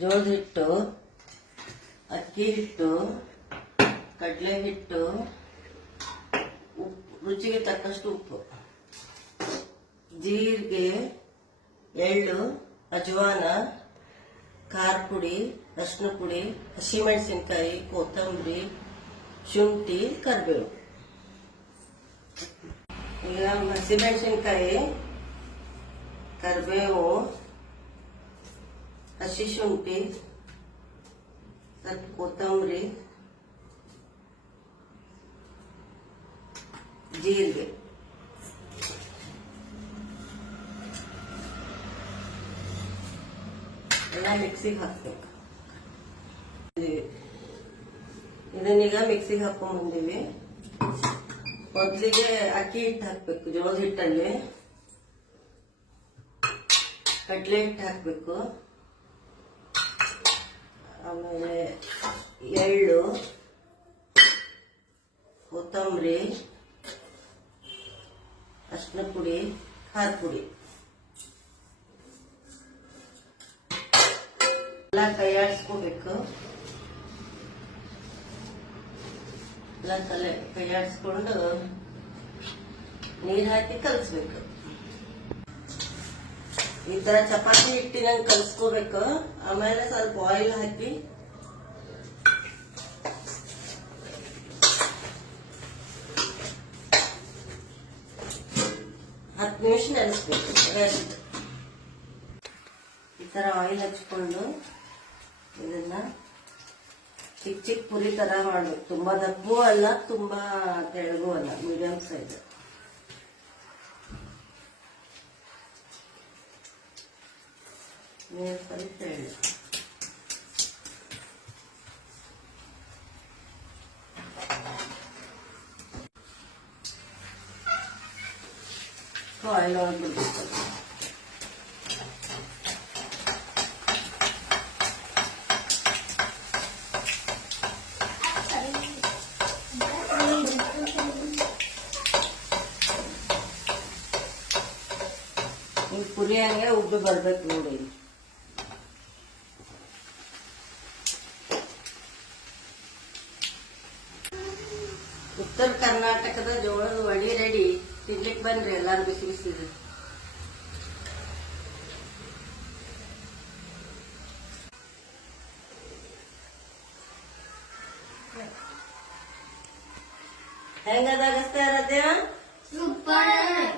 ಜೋಳದ ಹಿಟ್ಟು, ಅಕ್ಕಿ ಹಿಟ್ಟು, ಕಡಲೆ ಹಿಟ್ಟು, ರುಚಿಗೆ ತಕ್ಕಷ್ಟು ಉಪ್ಪು, ಜೀರಿಗೆ, ಎಳ್ಳು, ಅಜವಾನ, ಖಾರ ಪುಡಿ, ಅರಿಶಿನ ಪುಡಿ, ಹಸಿಮೆಣಸಿನಕಾಯಿ, ಕೊತ್ತಂಬರಿ, ಶುಂಠಿ, ಕರಿಬೇವು. ಈಗ ಹಸಿಮೆಣಸಿನಕಾಯಿ, ಕರಿಬೇವು, ಹಸಿ ಶುಂಠಿ, ಸ್ವಲ್ಪ ಕೊತ್ತಂಬರಿ, ಜೀರಿಗೆ ಎಲ್ಲ ಮಿಕ್ಸಿಗೆ ಹಾಕ್ಬೇಕು. ಇದನ್ನೀಗ ಮಿಕ್ಸಿಗೆ ಹಾಕೊಂಡ್ ಬಂದೀವಿ. ಮೊದಲಿಗೆ ಅಕ್ಕಿ ಹಿಟ್ಟು ಹಾಕ್ಬೇಕು. ಜೋಳದ ಹಿಟ್ಟಲ್ಲಿ ಕಡಲೆ ಹಿಟ್ಟು ಹಾಕ್ಬೇಕು. ಆಮೇಲೆ ಎಳ್ಳು, ಕೊತ್ತಂಬರಿ, ಅರಿಶಿನ ಪುಡಿ, ಖಾರ ಪುಡಿ ಎಲ್ಲ ಕೈಯಾಡಿಸ್ಕೋಬೇಕು. ಎಲ್ಲ ಕೈಯಾಡಿಸ್ಕೊಂಡು ನೀರು ಹಾಕಿ ಕಲಸ್ಬೇಕು. ಈ ತರ ಚಪಾತಿ ಹಿಟ್ಟಿನಂಗೆ ಕಲಸ್ಕೋಬೇಕು. ಆಮೇಲೆ ಸ್ವಲ್ಪ ಆಯಿಲ್ ಹಾಕಿ ಹತ್ತು ನಿಮಿಷ ನೆನೆಸ್ಬೇಕು. ರೆಸ್ಟ್. ಈ ತರ ಆಯಿಲ್ ಹಚ್ಕೊಂಡು ಇದನ್ನ ಚಿಕ್ಕ ಚಿಕ್ಕ ಪುರಿ ತರ ಮಾಡ್ಬೇಕು. ತುಂಬಾ ದಪ್ಪೂ ಅಲ್ಲ, ತುಂಬಾ ತೆಳ್ಳಗೂ ಅಲ್ಲ, ಮೀಡಿಯಂ ಸೈಜ್. ಸ್ವಲ್ಪ ಎಳ್ಳು, ಆಯಿಲ್ ಒಳಗೆ ಬಿಡ್ಬೇಕು. ಈ ಪುರಿ ಹಂಗೆ ಉಬ್ಬಿ ಬರ್ಬೇಕು ನೋಡಿ. ಉತ್ತರ ಕರ್ನಾಟಕದ ಜೋಳದ ವಡಿ ರೆಡಿ. ತಿನ್ಲಿಕ್ಕೆ ಬನ್ರಿ ಎಲ್ಲಾರು ಬಿಸಿ ಬಿಸಿ. ಹೆಂಗದ ಅಗಸ್ತ್ಯ? ಸೂಪರ್.